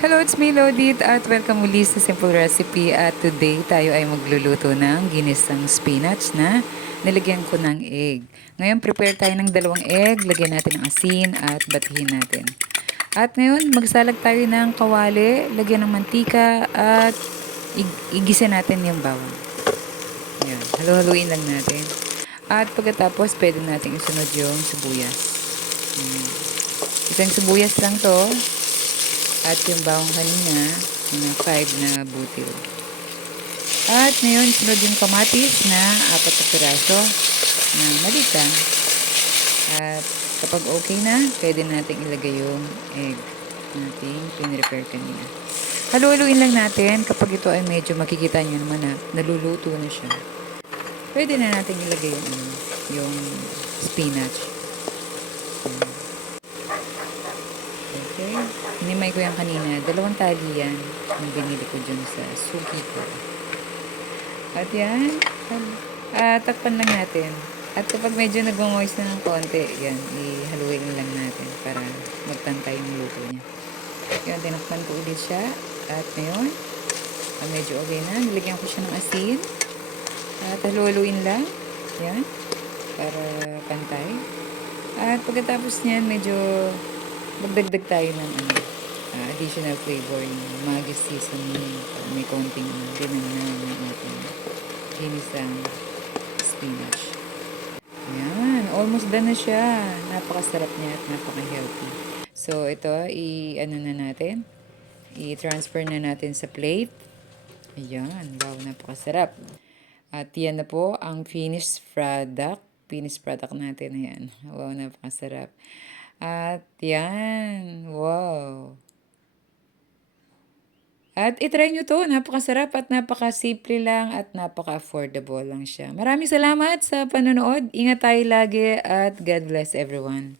Hello, it's me Lodit at welcome muli sa Simple Recipe at today tayo ay magluluto ng ginisang spinach na nilagyan ko ng egg. Ngayon prepare tayo ng dalawang egg, lagyan natin ng asin at batihin natin. At ngayon magsalag tayo ng kawali, lagyan ng mantika at ig- igisa natin yung bawang. Yan, halu-haluin lang natin. At pagkatapos pwede natin isunod yung sibuyas. Yan. Isang sibuyas lang to. At yung bawang kanina, mga 5 na butil. At ngayon, sunod yung kamatis na apat na piraso na maliit. At kapag okay na, pwede natin ilagay yung egg natin pinrepair kanina. Haluhaluin lang natin kapag ito ay medyo makikita nyo naman na naluluto na siya. Pwede na natin ilagay yung, ano, yung spinach. Okay. Hinimay ko yan kanina. Dalawang tali yan. Yung binili ko dyan sa suki ko. At yan. Ah, takpan lang natin. At kapag medyo nag-moist na ng konti, yan, ihaluin lang natin para magtantay yung luto niya. Yan, tinakpan ko ulit siya. At ngayon, ah, medyo okay na. Nilagyan ko siya ng asin. At haluhaluin lang. Yan. Para pantay. At pagkatapos niyan, medyo magdagdag tayo ng ano, ah, additional flavor yung Maggi seasoning para may konting dinamnan ng ating ginisang spinach. Yan, almost done na siya. Napakasarap niya at napaka-healthy. So, ito, i-ano na natin. I-transfer na natin sa plate. Ayan, wow, napakasarap. At yan na po ang finished product. Finished product natin. Ayan. Wow, napakasarap. At yan. Wow. At itry nyo to. Napakasarap at napakasimple lang at napaka-affordable lang siya. Maraming salamat sa panonood. Ingat tayo lagi at God bless everyone.